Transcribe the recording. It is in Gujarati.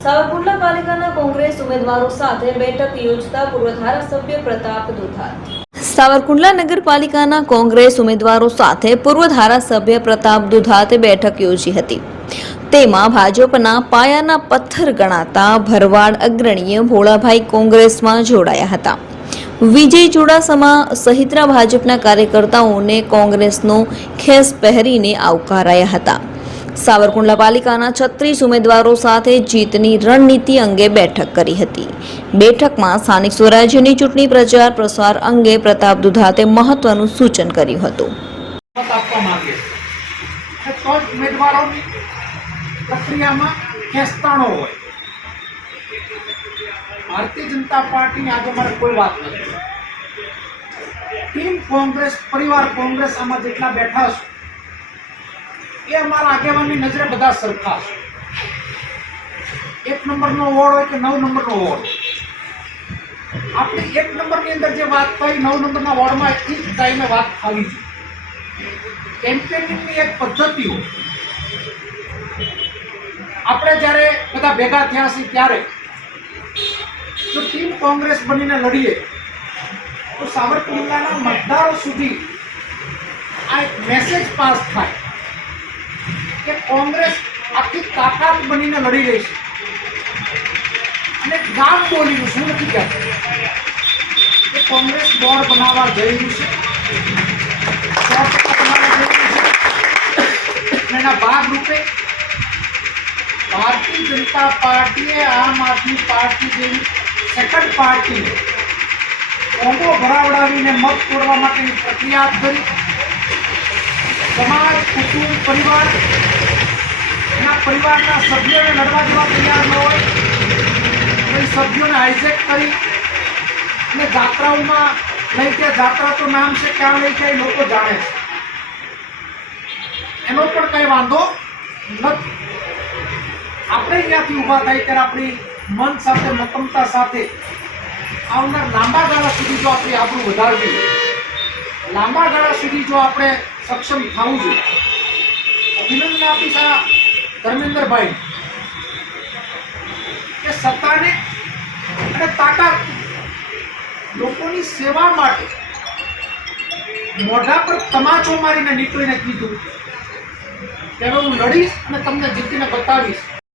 સાવરકુંડલા પાલિકાના કોંગ્રેસ ઉમેદવારો સાથે બેઠક યોજતા પૂર્વ ધારાસભ્ય પ્રતાપ દુધાત। સાવરકુંડલા નગરપાલિકાના કોંગ્રેસ ઉમેદવારો સાથે પૂર્વ ધારાસભ્ય પ્રતાપ દુધાતે બેઠક યોજી હતી। તેમાં ભાજપના પાયાના પથ્થર ગણાતા ભરવાડ અગ્રણીય ભોળાભાઈ કોંગ્રેસમાં જોડાયા હતા। વિજય ચુડાસમા સહિતના ભાજપના કાર્યકર્તાઓને કોંગ્રેસનો ખેસ પહેરીને આવકારાયા હતા। સાવરકુંડલા પાલિકાના 36 ઉમેદવારો સાથે જીતની રણનીતિ અંગે બેઠક કરી હતી। બેઠકમાં સ્થાનિક સ્વરાજ્યની ચૂંટણી પ્રચાર પ્રસાર અંગે પ્રતાપ દુધાતે મહત્વનું સૂચન કર્યું હતું। भारतीय जनता पार्टी ने आज हमारे कोई बात नहीं। टीम कांग्रेस परिवार कांग्रेस आमा जेटला बैठा ये हमारा आगेवानी नजरे बधा सरखा। 1 नंबर नो वोट हो कि 9 नंबर नो वोट, आपने 1 नंबर ની અંદર જે વાત થઈ 9 નંબર ના વોર્ડ માં એક ટાઈમે વાત થાવી છે। કેમ્પેનિંગ ની એક પદ્ધતિ હોય, આપણે જ્યારે બધા ભેગા થયા છે ત્યારે જો ટીમ कांग्रेस બનીને લડીએ તો સાવરકુંડલાના મતદારો સુધી આ એક મેસેજ પાસ થાય કે કોંગ્રેસ આખી તાકાત બનીને લડી રહી છે। અને ગામ બોલીનું શું નથી કહેતો કે કોંગ્રેસ બોર્ડ બનાવવા જઈ રહ્યું છે, એના ભાગરૂપે भारतीय जनता पार्टी आम आदमी पार्टी જેવી સેકન્ડ પાર્ટી કોંગો ભરાવડાવીને મત તોડવા માટેની પ્રક્રિયા કરી। સમાજ કુટુંબ પરિવાર એના પરિવારના સભ્યોને લડવા દેવા તૈયાર ન હોય એ સભ્યોને હાઈજેક કરી અને જાત્રાઓમાં લઈ કે જાત્રા તો નામ છે ક્યાં લઈ જાય લોકો જાણે છે, એનો પણ કઈ વાંધો નથી। આપણે અહીંયાથી ઊભા થાય ત્યારે આપણી મન સાથે મક્કમતા સાથે આવનાર લાંબા ગાળા સુધી જો આપણી આબરૂ વધારવી, લાંબા ગાળા સુધી જો આપણે સક્ષમ થવું જોઈએ। અભિનંદન આપીશ આ ધર્મેન્દ્રભાઈ કે સત્તાને અને તાકાત લોકોની સેવા માટે મોઢા પર તમાચો મારીને નીકળીને કીધું કે હું લડીશ અને તમને જીતીને બતાવીશ